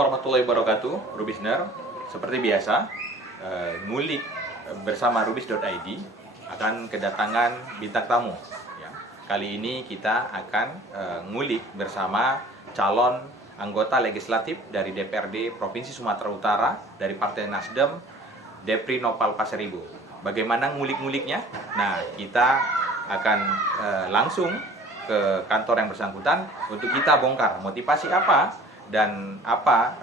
warahmatullahi wabarakatuh, Rubisner. Seperti biasa, ngulik bersama rubis.id akan kedatangan bintang tamu. Ya. Kali ini kita akan ngulik bersama calon anggota legislatif dari DPRD Provinsi Sumatera Utara dari Partai Nasdem, Depri Nopal Pasaribu. Bagaimana ngulik-nguliknya? Nah, kita akan langsung ke kantor yang bersangkutan untuk kita bongkar motivasi apa dan apa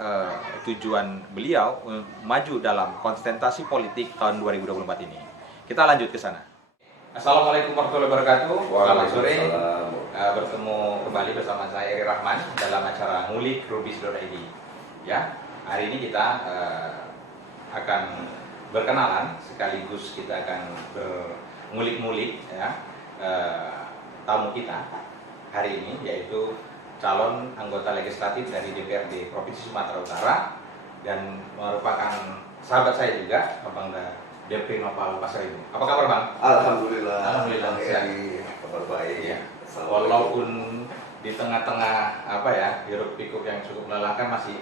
tujuan beliau maju dalam konsentrasi politik tahun 2024 ini. Kita lanjut ke sana. Assalamualaikum warahmatullahi wabarakatuh. Selamat sore. Bertemu kembali bersama saya Eri Rahman dalam acara ngulik rubis.id. Ya, hari ini kita akan berkenalan sekaligus kita akan ngulik-ngulik ya tamu kita hari ini, yaitu calon anggota legislatif dari DPRD Provinsi Sumatera Utara dan merupakan sahabat saya juga, Abang Depri Nopal Pasaribu. Apa kabar, Bang? Alhamdulillah. Alhamdulillah. Kabar baik. Ya. Walaupun di tengah-tengah hiruk pikuk yang cukup melelahkan, masih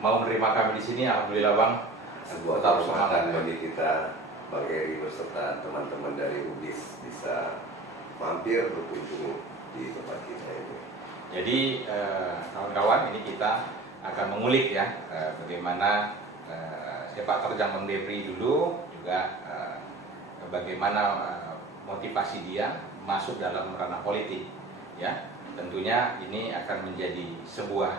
mau menerima kami di sini. Alhamdulillah, Bang. Sebuah kehormatan bagi kita, Bang Eri beserta teman-teman dari UBIS bisa mampir berkunjung di tempat kita ini. Jadi kawan-kawan, ini kita akan mengulik ya bagaimana sepak terjang Bang Depri dulu, juga bagaimana motivasi dia masuk dalam ranah politik ya. Tentunya ini akan menjadi sebuah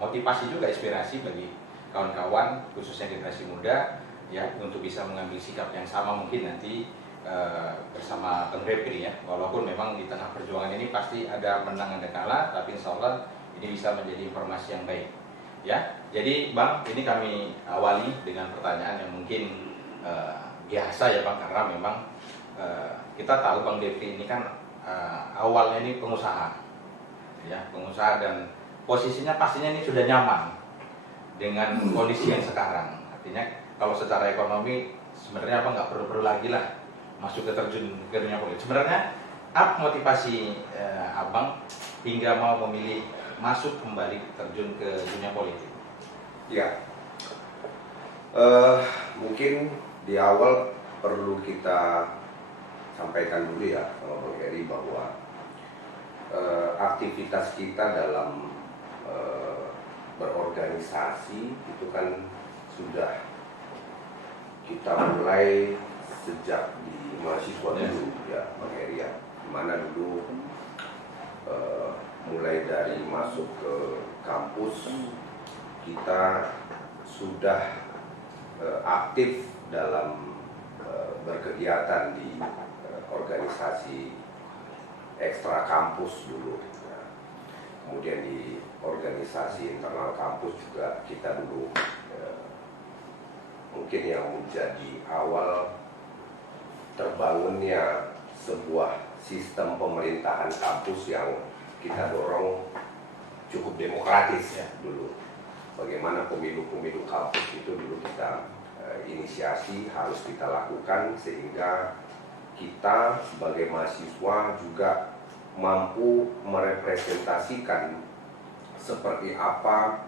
motivasi juga, inspirasi bagi kawan-kawan khususnya generasi muda ya, untuk bisa mengambil sikap yang sama mungkin nanti bersama Bang Depri ya. Walaupun memang di tengah perjuangan ini pasti ada menang ada kalah, tapi insya Allah ini bisa menjadi informasi yang baik ya. Jadi Bang, ini kami awali dengan pertanyaan yang mungkin biasa ya Bang, karena memang kita tahu Bang Depri ini kan awalnya ini pengusaha ya, pengusaha, dan posisinya pastinya ini sudah nyaman dengan kondisi yang sekarang. Artinya kalau secara ekonomi sebenarnya nggak perlu lagi lah masuk ke terjun ke dunia politik. Sebenarnya apa motivasi Abang hingga mau memilih masuk kembali terjun ke dunia politik? Ya, mungkin di awal perlu kita sampaikan dulu ya sama Bang Eri bahwa aktivitas kita dalam berorganisasi itu kan sudah kita mulai sejak di mahasiswa dulu ya Bang Eri ya, dimana dulu mulai dari masuk ke kampus kita sudah aktif dalam berkegiatan di organisasi ekstra kampus dulu ya. Kemudian di organisasi internal kampus juga kita dulu mungkin yang menjadi awal terbangunnya sebuah sistem pemerintahan kampus yang kita dorong cukup demokratis ya dulu. Bagaimana pemilu-pemilu kampus itu dulu kita inisiasi, harus kita lakukan sehingga kita sebagai mahasiswa juga mampu merepresentasikan seperti apa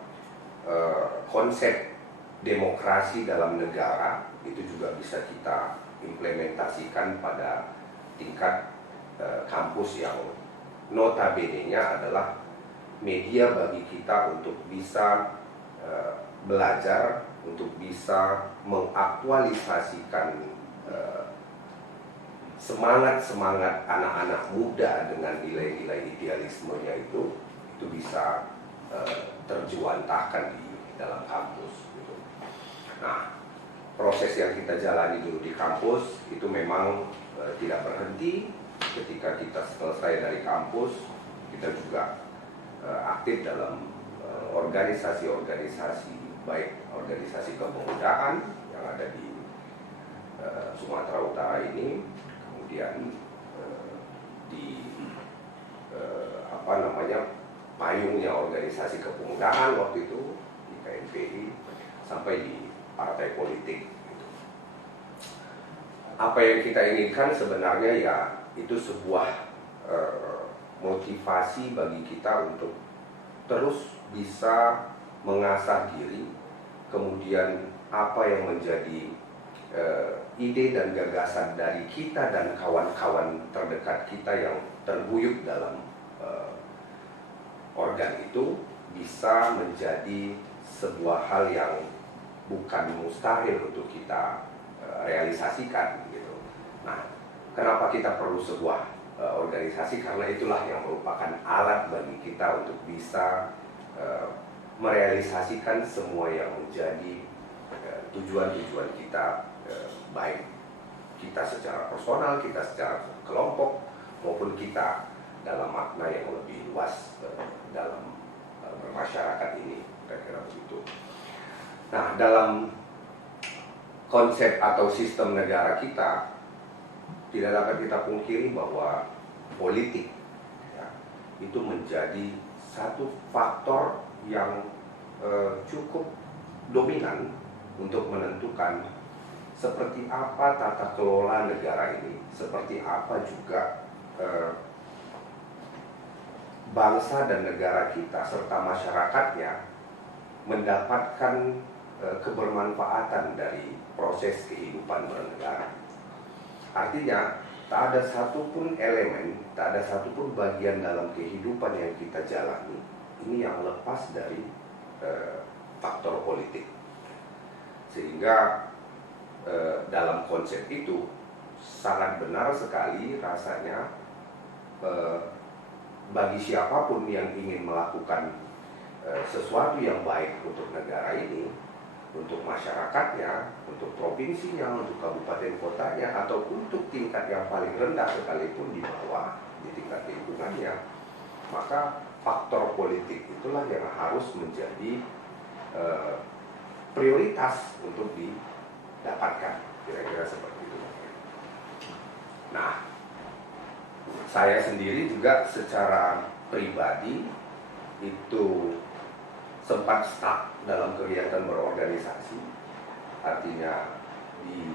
konsep demokrasi dalam negara, itu juga bisa kita implementasikan pada tingkat kampus yang notabene-nya adalah media bagi kita untuk bisa belajar, untuk bisa mengaktualisasikan semangat-semangat anak-anak muda dengan nilai-nilai idealismenya itu bisa terjuantahkan di dalam kampus gitu. Nah, proses yang kita jalani dulu di kampus itu memang tidak berhenti. Ketika kita selesai dari kampus, kita juga aktif dalam organisasi-organisasi, baik organisasi kepemudaan yang ada di Sumatera Utara ini, kemudian di payungnya organisasi kepemudaan waktu itu di KNPI, sampai di partai politik gitu. Apa yang kita inginkan sebenarnya ya itu sebuah motivasi bagi kita untuk terus bisa mengasah diri, kemudian apa yang menjadi ide dan gagasan dari kita dan kawan-kawan terdekat kita yang terguyup dalam organ itu bisa menjadi sebuah hal yang bukan mustahil untuk kita realisasikan gitu. Nah, kenapa kita perlu sebuah organisasi? Karena itulah yang merupakan alat bagi kita untuk bisa merealisasikan semua yang menjadi tujuan-tujuan kita, baik kita secara personal, kita secara kelompok, maupun kita dalam makna yang lebih luas dalam bermasyarakat ini, kira-kira begitu. Nah, dalam konsep atau sistem negara kita, tidak dapat kita pungkiri bahwa politik ya, itu menjadi satu faktor yang cukup dominan untuk menentukan seperti apa tata kelola negara ini, seperti apa juga bangsa dan negara kita serta masyarakatnya mendapatkan kebermanfaatan dari proses kehidupan bernegara. Artinya, tak ada satupun elemen, tak ada satupun bagian dalam kehidupan yang kita jalani ini yang lepas dari faktor politik. Sehingga dalam konsep itu sangat benar sekali rasanya bagi siapapun yang ingin melakukan sesuatu yang baik untuk negara ini, untuk masyarakatnya, untuk provinsinya, untuk kabupaten kotanya, atau untuk tingkat yang paling rendah sekalipun di bawah, di tingkat lingkungannya, maka faktor politik itulah yang harus menjadi prioritas untuk didapatkan, kira-kira seperti itu. Nah, saya sendiri juga secara pribadi itu sempat stuck dalam kegiatan berorganisasi. Artinya di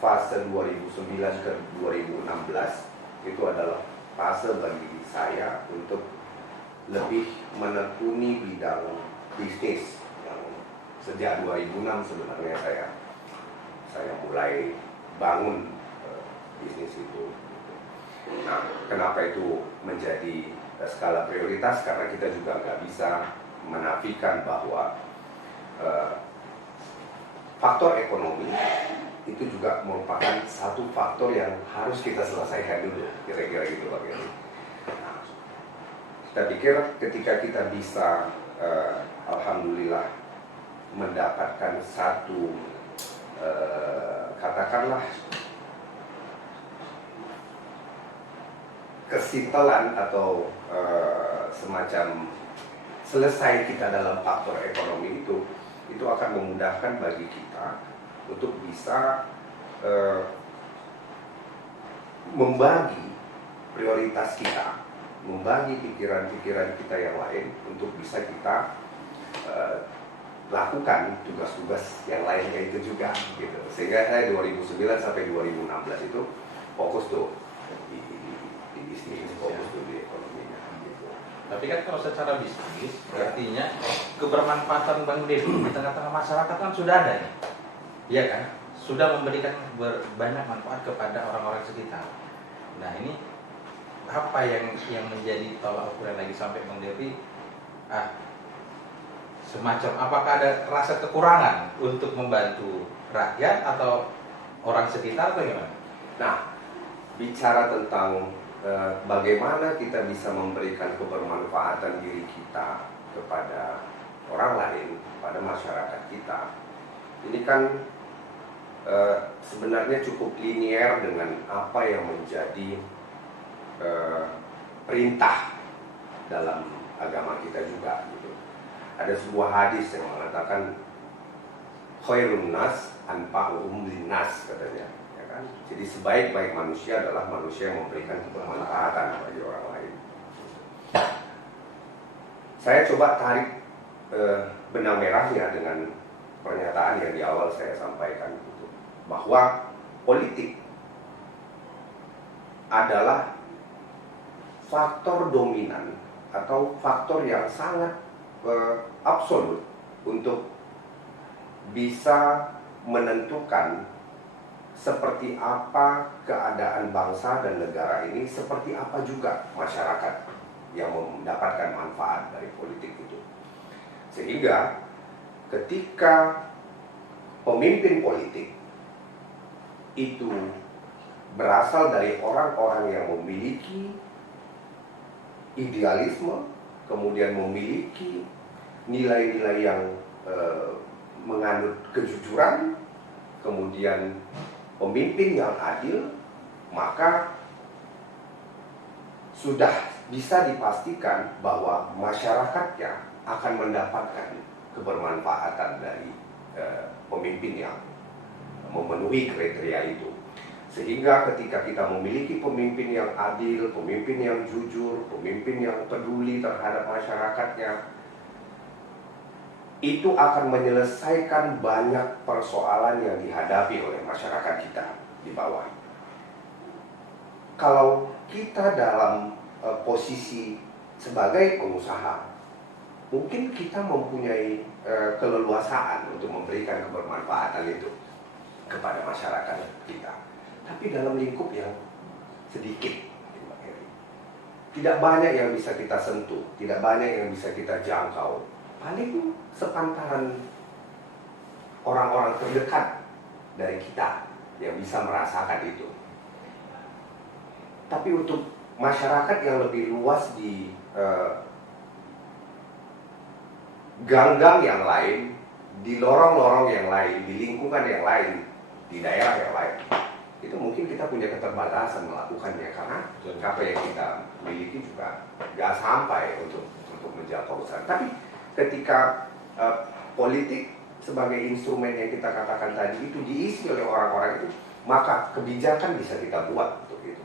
fase 2009 ke 2016 itu adalah fase bagi saya untuk lebih menekuni bidang bisnis yang sejak 2006 sebenarnya saya mulai bangun bisnis itu. Nah, kenapa itu menjadi skala prioritas? Karena kita juga nggak bisa menafikan bahwa faktor ekonomi itu juga merupakan satu faktor yang harus kita selesaikan dulu, kira-kira gitu Pak Geri. Nah, saya pikir ketika kita bisa alhamdulillah mendapatkan satu katakanlah kesitalan atau semacam selesai kita dalam faktor ekonomi itu akan memudahkan bagi kita untuk bisa membagi prioritas kita, membagi pikiran-pikiran kita yang lain untuk bisa kita lakukan tugas-tugas yang lainnya itu juga gitu. Sehingga saya 2009 sampai 2016 itu fokus tuh di bisnis, fokus tuh di ekonominya gitu. Tapi kan kalau secara bisnis, artinya kebermanfaatan Bang Deddy di tengah-tengah masyarakat kan sudah ada ya, iya kan? Sudah memberikan banyak manfaat kepada orang-orang sekitar. Nah ini apa yang menjadi tolak ukur lagi sampai Bang Deddy, semacam apakah ada rasa kekurangan untuk membantu rakyat atau orang sekitar atau gimana? Nah, bicara tentang bagaimana kita bisa memberikan kebermanfaatan diri kita kepada orang lain, pada masyarakat kita, ini kan sebenarnya cukup linier dengan apa yang menjadi perintah dalam agama kita juga gitu. Ada sebuah hadis yang mengatakan khairun nas anfa'uhum linnas, katanya ya kan? Jadi sebaik-baik manusia adalah manusia yang memberikan kebermanfaatan bagi orang lain. Saya coba tarik benang merahnya dengan pernyataan yang di awal saya sampaikan gitu, bahwa politik adalah faktor dominan atau faktor yang sangat absolut untuk bisa menentukan seperti apa keadaan bangsa dan negara ini, seperti apa juga masyarakat yang mendapatkan manfaat dari politik itu. Sehingga ketika pemimpin politik itu berasal dari orang-orang yang memiliki idealisme, kemudian memiliki nilai-nilai yang menganut kejujuran, kemudian pemimpin yang adil, maka sudah bisa dipastikan bahwa masyarakatnya akan mendapatkan kebermanfaatan dari pemimpin yang memenuhi kriteria itu. Sehingga ketika kita memiliki pemimpin yang adil, pemimpin yang jujur, pemimpin yang peduli terhadap masyarakatnya, itu akan menyelesaikan banyak persoalan yang dihadapi oleh masyarakat kita di bawah. Kalau kita dalam posisi sebagai pengusaha, mungkin kita mempunyai keleluasaan untuk memberikan kebermanfaatan itu kepada masyarakat kita. Tapi dalam lingkup yang sedikit, tidak banyak yang bisa kita sentuh, tidak banyak yang bisa kita jangkau. Paling sepantaran orang-orang terdekat dari kita yang bisa merasakan itu. Tapi untuk masyarakat yang lebih luas di gang-gang yang lain, di lorong-lorong yang lain, di lingkungan yang lain, di daerah yang lain, itu mungkin kita punya keterbatasan melakukannya karena apa yang kita miliki juga nggak sampai untuk menjangkau besar. Tapi ketika politik sebagai instrumen yang kita katakan tadi itu diisi oleh orang-orang itu, maka kebijakan bisa kita buat untuk itu.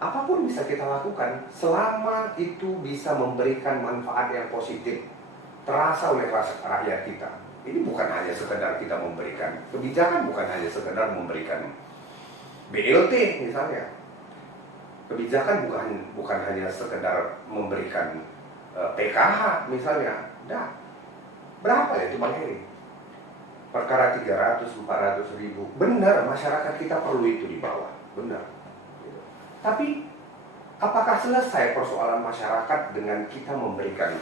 Apapun bisa kita lakukan selama itu bisa memberikan manfaat yang positif, terasa oleh rakyat kita. Ini bukan hanya sekedar kita memberikan kebijakan, bukan hanya sekedar memberikan BLT misalnya. Kebijakan bukan hanya sekedar memberikan PKH misalnya. Nah, berapa ya itu Bang Heri? Perkara 300-400 ribu. Benar, masyarakat kita perlu itu di bawah. Benar. Tapi apakah selesai persoalan masyarakat dengan kita memberikan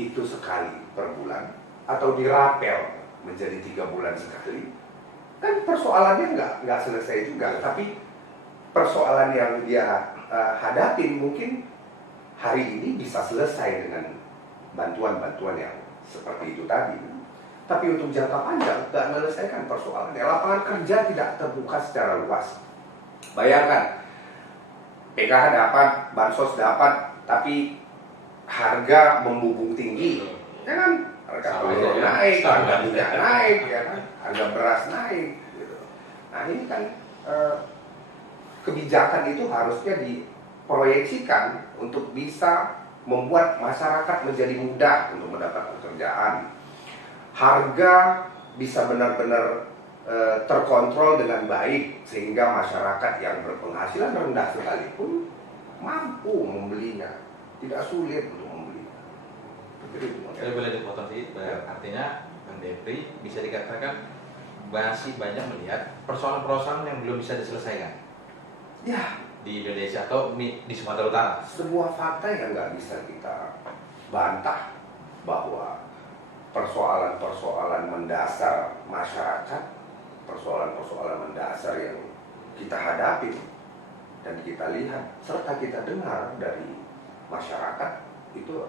itu sekali per bulan? Atau dirapel menjadi 3 bulan sekali? Kan persoalannya nggak selesai juga. Tapi persoalan yang dia hadapin mungkin hari ini bisa selesai dengan bantuan-bantuan yang seperti itu tadi. Tapi untuk jangka panjang nggak menyelesaikan persoalannya. Lapangan kerja tidak terbuka secara luas. Bayangkan, PKH dapat, bansos dapat, tapi harga membubung tinggi, ya kan? Harga telur naik, harga minyak naik, ya kan? Harga beras naik. Gitu. Nah ini kan kebijakan itu harusnya diproyeksikan untuk bisa membuat masyarakat menjadi mudah untuk mendapat pekerjaan. Harga bisa benar-benar terkontrol dengan baik sehingga masyarakat yang berpenghasilan rendah sekalipun mampu membelinya, tidak sulit untuk membelinya. Saya boleh dipotong sedikit, artinya Bang Depri bisa dikatakan masih banyak melihat persoalan-persoalan yang belum bisa diselesaikan. Ya, Di Indonesia atau di Sumatera Utara. sebuah fakta yang nggak bisa kita bantah bahwa persoalan-persoalan mendasar masyarakat, persoalan-persoalan mendasar yang kita hadapi dan kita lihat serta kita dengar dari masyarakat itu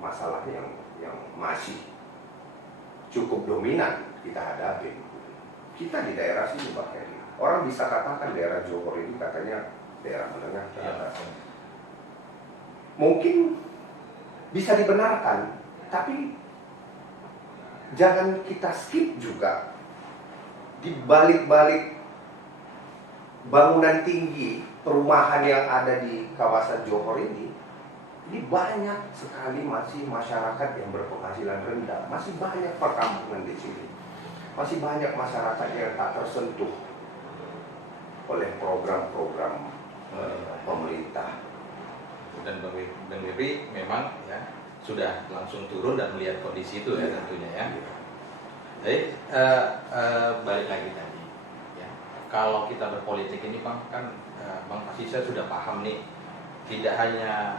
masalah yang masih cukup dominan kita hadapi. Kita di daerah sini Pak Heri, orang bisa katakan daerah Johor ini katanya daerah menengah ke atas. Mungkin bisa dibenarkan, tapi jangan kita skip juga di balik-balik bangunan tinggi perumahan yang ada di kawasan Johor ini banyak sekali masih masyarakat yang berpenghasilan rendah, masih banyak perkampungan di sini, masih banyak masyarakat yang tak tersentuh oleh program-program pemerintah. Dan Bang Devi memang ya sudah langsung turun dan melihat kondisi itu ya tentunya ya. Jadi balik lagi tadi, ya. Kalau kita berpolitik ini Bang, kan Bang pasti saya sudah paham nih, tidak hanya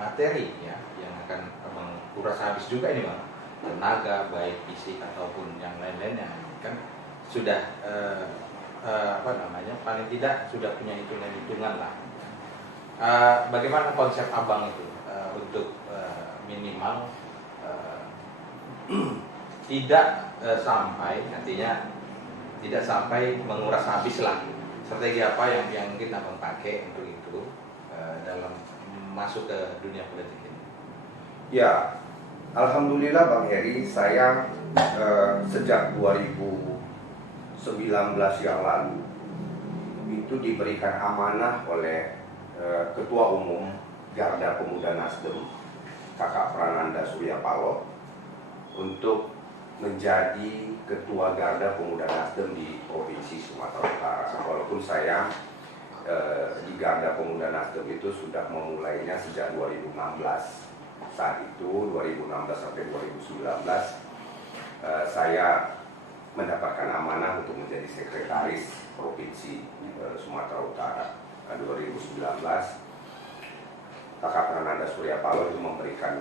materi ya yang akan Bang kuras habis juga ini Bang, tenaga baik fisik ataupun yang lain-lainnya kan sudah paling tidak sudah punya hitungan lah. Bagaimana konsep Abang itu untuk minimal tidak sampai artinya tidak sampai menguras habis lah, strategi apa yang mungkin Abang pakai untuk itu dalam masuk ke dunia politik ini? Ya, alhamdulillah Bang Heri, saya sejak 2019 yang lalu itu diberikan amanah oleh Ketua Umum Garda Pemuda Nasdem, Kakak Prananda Surya Paloh, untuk menjadi Ketua Garda Pemuda Nasdem di Provinsi Sumatera Utara. Walaupun saya di Garda Pemuda Nasdem itu sudah memulainya sejak 2016. Saat itu 2016 sampai 2019 saya mendapatkan amanah untuk menjadi sekretaris Provinsi Sumatera Utara. 2019 Kakak Prananda Surya Paloh itu memberikan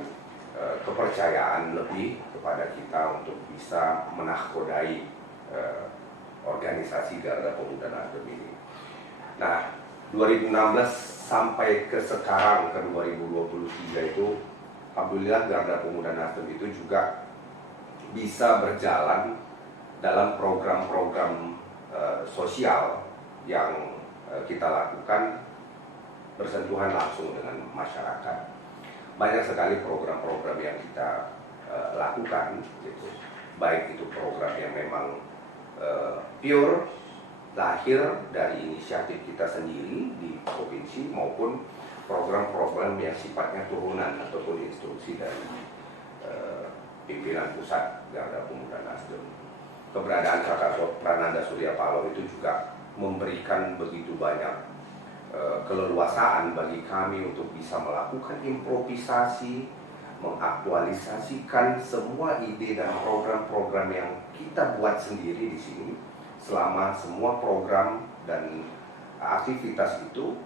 kepercayaan lebih kepada kita untuk bisa menahkodai organisasi Garda Pemuda Nasdem ini. Nah, 2016 sampai ke sekarang ke 2023 itu alhamdulillah Garda Pemuda Nasdem itu juga bisa berjalan dalam program-program sosial yang kita lakukan bersentuhan langsung dengan masyarakat. Banyak sekali program-program yang kita lakukan, gitu. Baik itu program yang memang pure lahir dari inisiatif kita sendiri di provinsi maupun program-program yang sifatnya turunan ataupun instruksi dari pimpinan pusat Garda Pemuda Nasdem. Keberadaan Kakak Prananda Surya Paloh itu juga memberikan begitu banyak keleluasaan bagi kami untuk bisa melakukan improvisasi, mengaktualisasikan semua ide dan program-program yang kita buat sendiri di sini. Selama semua program dan aktivitas itu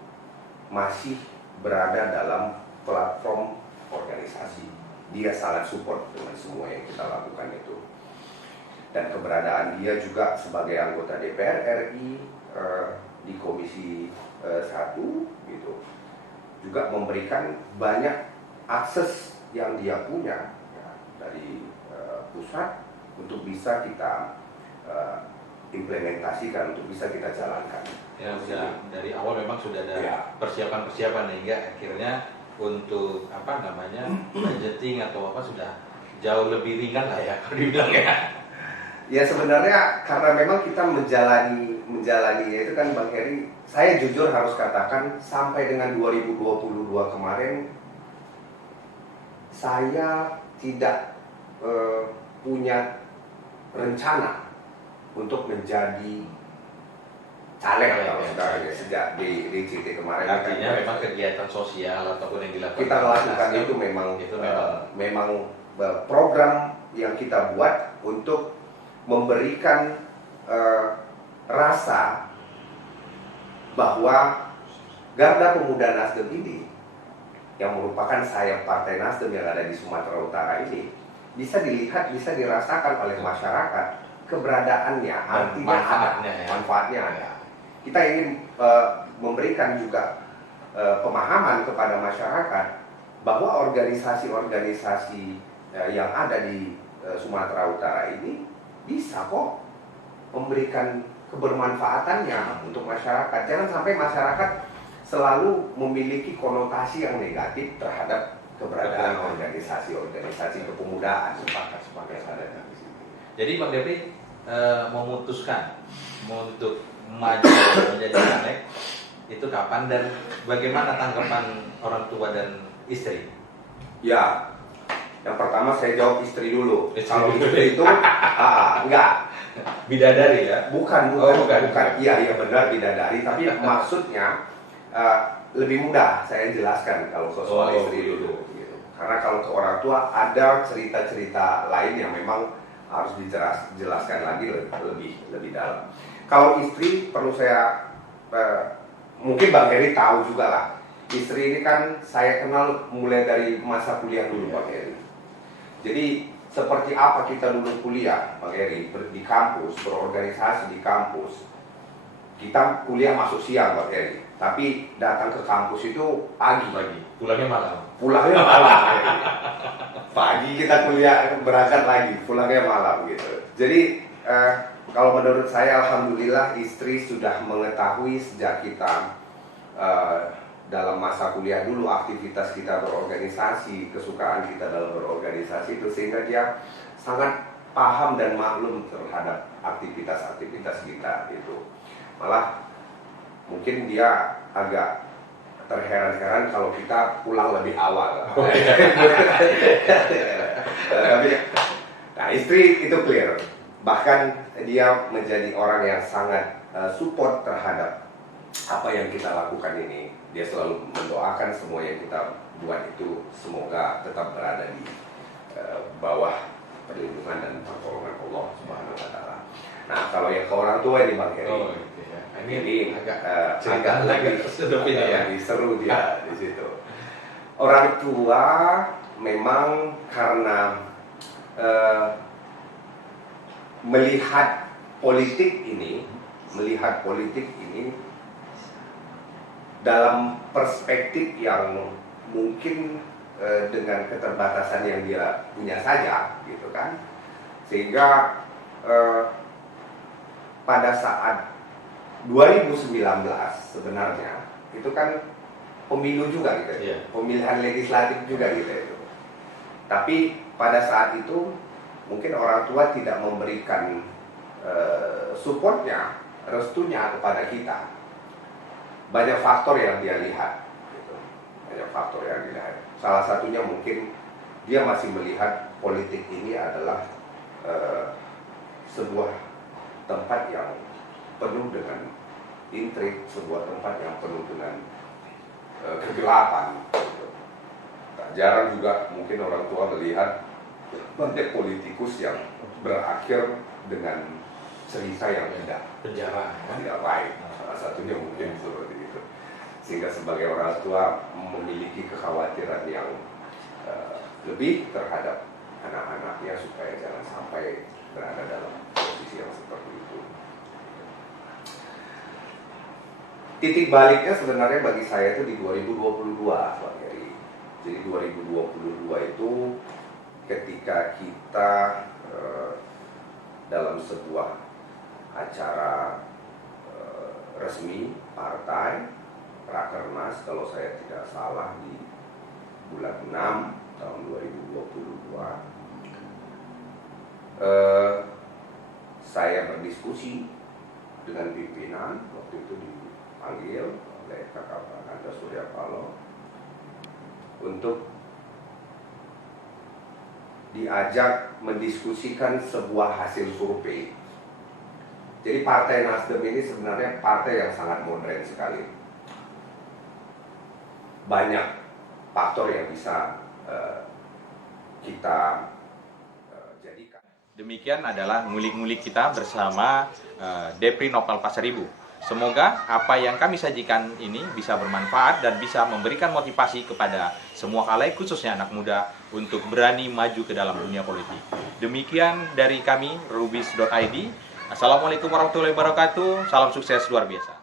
masih berada dalam platform organisasi, dia sangat support dengan semua yang kita lakukan itu. Dan keberadaan dia juga sebagai anggota DPR RI di Komisi 1 gitu, juga memberikan banyak akses yang dia punya ya, dari pusat untuk bisa kita implementasikan, untuk bisa kita jalankan. Ya, dari awal memang sudah ada ya, persiapan hingga akhirnya untuk budgeting atau apa sudah jauh lebih ringan lah ya kalau dibilang ya. Ya sebenarnya karena memang kita menjalani itu kan Bang Heri, saya jujur harus katakan sampai dengan 2022 kemarin saya tidak punya rencana untuk menjadi caleg kalau sekarang ya, sejak di CT kemarin. Artinya memang kegiatan sosial ataupun yang dilakukan kita lakukan itu memang program yang kita buat untuk memberikan rasa bahwa Garda Pemuda Nasdem ini yang merupakan sayap Partai Nasdem yang ada di Sumatera Utara ini bisa dilihat, bisa dirasakan oleh masyarakat keberadaannya, artinya manfaatnya ada. Kita ingin memberikan juga pemahaman kepada masyarakat bahwa organisasi-organisasi yang ada di Sumatera Utara ini bisa kok memberikan kebermanfaatannya untuk masyarakat. Jangan sampai masyarakat selalu memiliki konotasi yang negatif terhadap keberadaan organisasi-organisasi kepemudaan. Sepakat ada di sini. Jadi Bang Devi memutuskan untuk maju menjadi caleg itu kapan dan bagaimana tanggapan orang tua dan istri? Ya, yang pertama saya jawab istri dulu. Kalau istri itu enggak bidadari ya? Bukan. Iya benar bidadari, tapi maksudnya lebih mudah saya jelaskan kalau soal istri dulu. Gitu. Karena kalau ke orang tua ada cerita-cerita lain yang memang harus dijelaskan lagi lebih dalam. Kalau istri perlu saya mungkin Bang Heri tahu juga lah. Istri ini kan saya kenal mulai dari masa kuliah dulu, Bang Heri. Jadi seperti apa kita dulu kuliah, Bang Heri, di kampus, berorganisasi di kampus. Kita kuliah masuk siang, Bang Heri. Tapi datang ke kampus itu pagi. Pulangnya malam. Pulangnya malam. Pagi kita kuliah, berangkat lagi, pulangnya malam gitu. Jadi kalau menurut saya, alhamdulillah istri sudah mengetahui sejak kita dalam masa kuliah dulu aktivitas kita berorganisasi, kesukaan kita dalam berorganisasi itu, sehingga dia sangat paham dan maklum terhadap aktivitas-aktivitas kita itu. Malah mungkin dia agak terheran-heran kalau kita pulang lebih awal. Nah, istri itu clear. Bahkan dia menjadi orang yang sangat support terhadap apa yang kita lakukan ini. Dia selalu mendoakan semua yang kita buat itu semoga tetap berada di bawah perlindungan dan pertolongan Allah Subhanahu wa Ta'ala. Nah, kalau yang ke orang tua ini, Bang Heri, ini agak lebih seru dia di situ. Orang tua memang karena melihat politik ini dalam perspektif yang mungkin dengan keterbatasan yang dia punya saja, gitu kan, sehingga pada saat 2019 sebenarnya itu kan pemilu juga gitu, pemilihan legislatif juga gitu itu. Tapi pada saat itu mungkin orang tua tidak memberikan supportnya, restunya kepada kita. Banyak faktor yang dia lihat, gitu. Banyak faktor yang dilihat. Salah satunya mungkin dia masih melihat politik ini adalah sebuah tempat yang penuh dengan intrik, sebuah tempat yang penuh dengan kegelapan. Gitu. Tak jarang juga mungkin orang tua melihat banyak politikus yang berakhir dengan cerita yang tidak baik. Salah satunya mungkin seperti itu. Sehingga sebagai orang tua memiliki kekhawatiran yang lebih terhadap anak-anaknya supaya jangan sampai berada dalam posisi yang seperti itu. Titik baliknya sebenarnya bagi saya itu di 2022, Pak Heri. Jadi 2022 itu ketika kita dalam sebuah acara resmi partai Rakernas, kalau saya tidak salah di bulan 6 tahun 2022, saya berdiskusi dengan pimpinan. Waktu itu dipanggil oleh Kakak Prananda Surya Paloh untuk diajak mendiskusikan sebuah hasil survei. Jadi Partai Nasdem ini sebenarnya partai yang sangat modern sekali. Banyak faktor yang bisa kita jadikan. Demikian adalah ngulik-ngulik kita bersama Depri Nopal Pasaribu. Semoga apa yang kami sajikan ini bisa bermanfaat dan bisa memberikan motivasi kepada semua khalayak, khususnya anak muda, untuk berani maju ke dalam dunia politik. Demikian dari kami, rubis.id. Assalamualaikum warahmatullahi wabarakatuh. Salam sukses luar biasa.